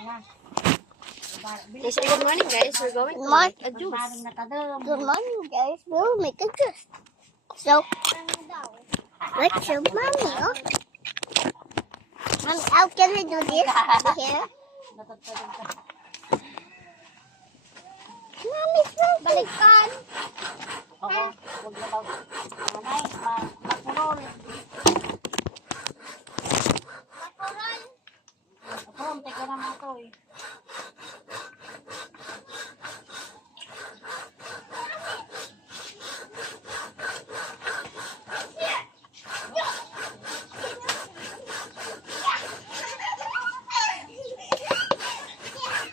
Yes, good morning guys. We're going to make a juice. Good morning, guys. We'll make a juice. So, let's show mommy. Oh, mommy, how can we do this? Here. Mommy, balikan. Oo, huwag na daw. Nanay, mapurol. Mapurol, teka naman ito eh.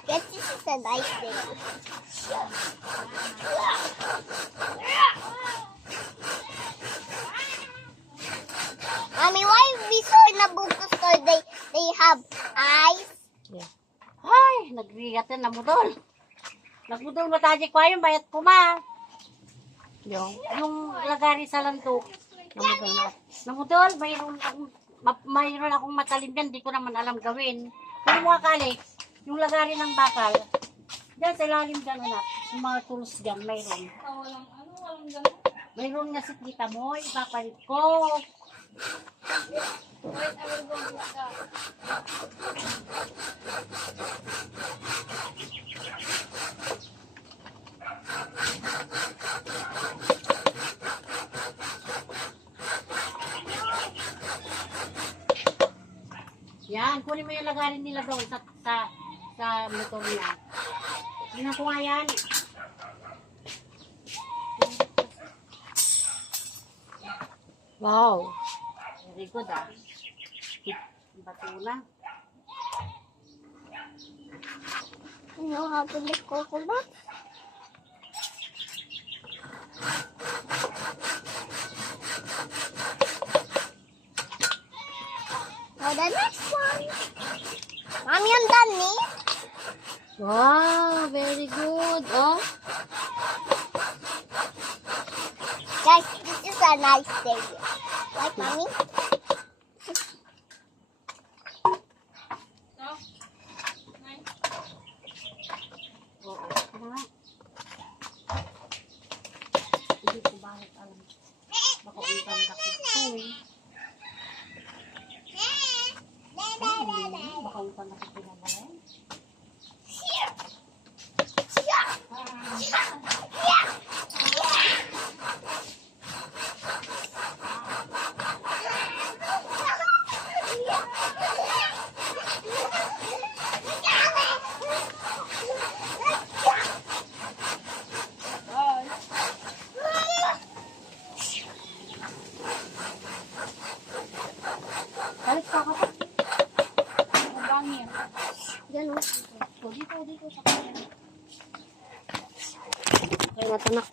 Yes, this is a nice day. Mommy, why we saw in a book store they have eyes? Ay, nagrigat na namudol. Nagmudol matajik ko yung bayat ko ma. Yung lagari sa lantok. Namudol na. Namudol, mayroon akong matalim dyan, di ko naman alam gawin. Kung mga kalik, yung lagari ng bakal, dyan sa ilalim dyan anak, yung mga tools dyan, mayroon. Mayroon nga si tita mo, ipapalit ko. Yan, kunin mo yung lagarin nila doon sa motor niya. Tingnan ko nga yan. Wow. Very good ah. Bato na. You know how to make coconut? Now the next one. Mommy, I'm done, eh? Wow, very good. Oh, Guys, this is a nice day. Right, Mommy? Oo, ito na nga. Hindi ko bakit alam. Baka untang dakit ko eh. Baka untang dakit ko na ba rin? Balik pa ka pa. Bangin. Yan, oh. Dito sa kanya. kaya matanak.